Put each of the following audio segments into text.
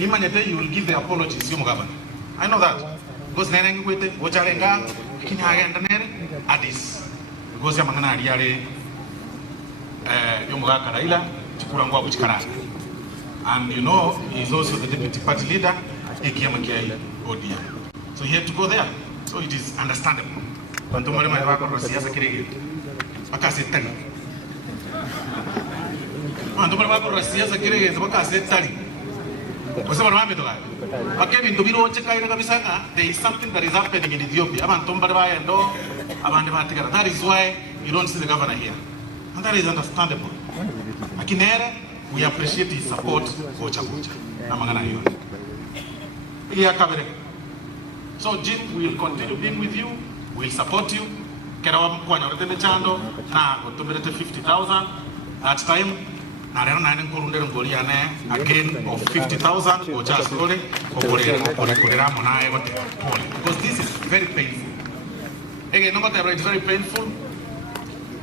you will give the apologies, you governor. I know that. Because Nenang with the Wacharenga, Kinyaga and Nere, Addis. Because Yamana Yare Yunga Karaila, Chikurangwa Wichkara. And you know, he's also the deputy party leader, Ekiamakai Odia. So he had to go there. So it is understandable. Pantomari Mavaka Rosia Sakiri. Akasetani. Pantomari Mavaka Rosia Sakiri is Wakasetani. There is something that is happening in Ethiopia. That is why you don't see the governor here. And that is understandable. We appreciate his support for Chabucha. So, Jim, we will continue being with you. We will support you. 50,000 at time. Again of 50,000 or just because this is very painful. Again, no matter it's very painful.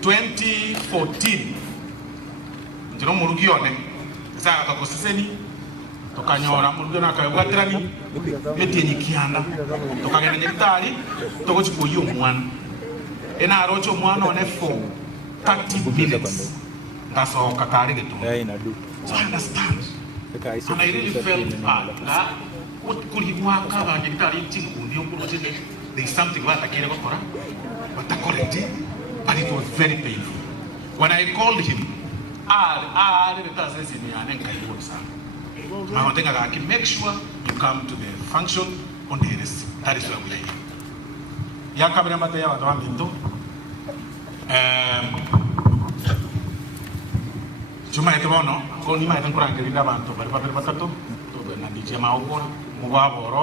2014, you know, Murugione, Saka Koseni, Tokanyora, Murugana Kawatrani, Etini Kiana, Tokaganitari, Tokochipo Young one, and I wrote one on F4, 30 minutes. That's all Katari get to. So I understand. And I really felt bad. What could he walk out and get there is something about the Kira, but it was very painful. When I called him, I can make sure you come to the function on the rest. That is where we are. Cuma itu mono, kalau ni macam kurang kerja bantu, berapa to, na di jema ukon, muba boror.